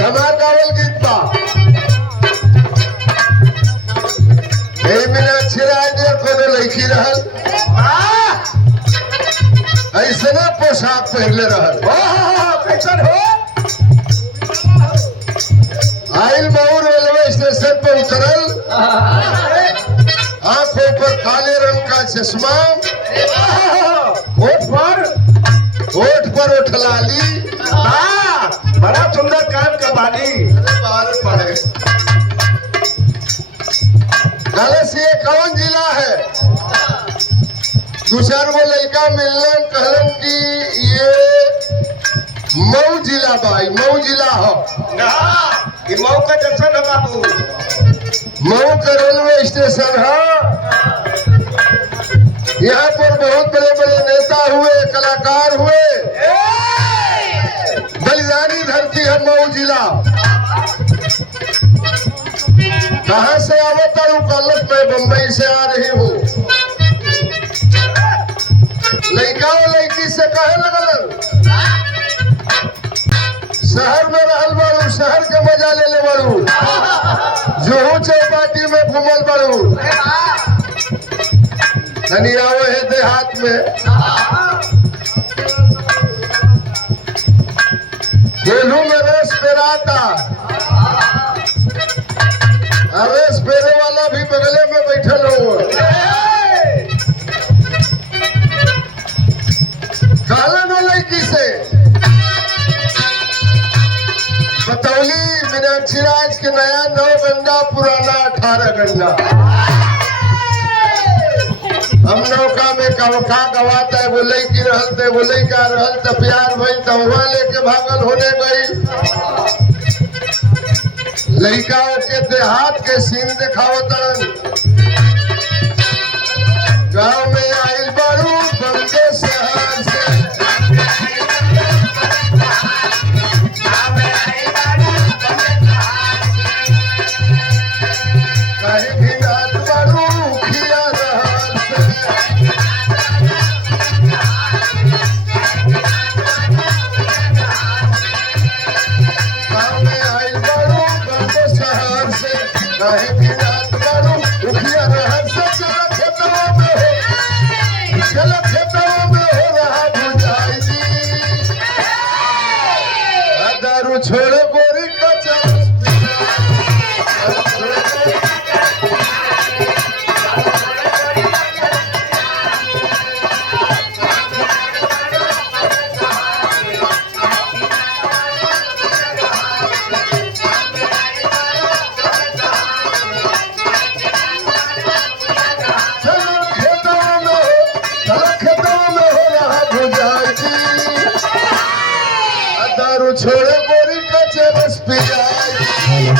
हमार गावल गीत बा मीनाक्षी राय ने कोनो लड़की रहल ऐसने पोशाक पहनले रहल कैसन हो आइल मऊर रेलवे स्टेशन पर उतरल आंखों पर काले रंग का चश्मा होठ पर उठलाली बड़ा सुंदर कान का बाली बाल पड़े कलश ये कौन जिला है दो चार वो लड़का मिलन कहलन कि ये मऊ जिला भाई मऊ जिला हो मऊ का जंक्शन है बाबू मऊ का रेलवे स्टेशन है यहाँ पर बहुत बड़े बड़े नेता हुए कलाकार हुए बलिदानी धरती है मऊ जिला कहाँ से आवता हूँ कलश मैं बम्बई से आ रही हूँ लड़का और लड़की से कहे लगल शहर में रहल बारू शहर के मजा ले ले बारू जुहू चौपाटी में घूमल बारू तनी आवे है देहात में गेहूं में रस पेराता रस पेरे वाला भी बगले में बैठल हो काला नो लड़की से बतौली मीनाक्षी राज के नया 9 गंडा पुराना 18 गंडा हम नौका में का गवाता है वो लड़की रहते वो लड़का रहल तो प्यार भइल तो वहाँ लेके भागल होने गई लड़का के देहात के सीन दिखावतन गांव में आइल बारू बम्बे शहर से कहीं भी रात बारू खिया रहल से गांव में आइल बारू बम्बे शहर से कहीं भी रात बारू उखिया रहल से चला खेतवा में हो रहा भुजाई जी दारू छोड़े गोरी का चल दारू छोड़े गोरी का चरस पियाई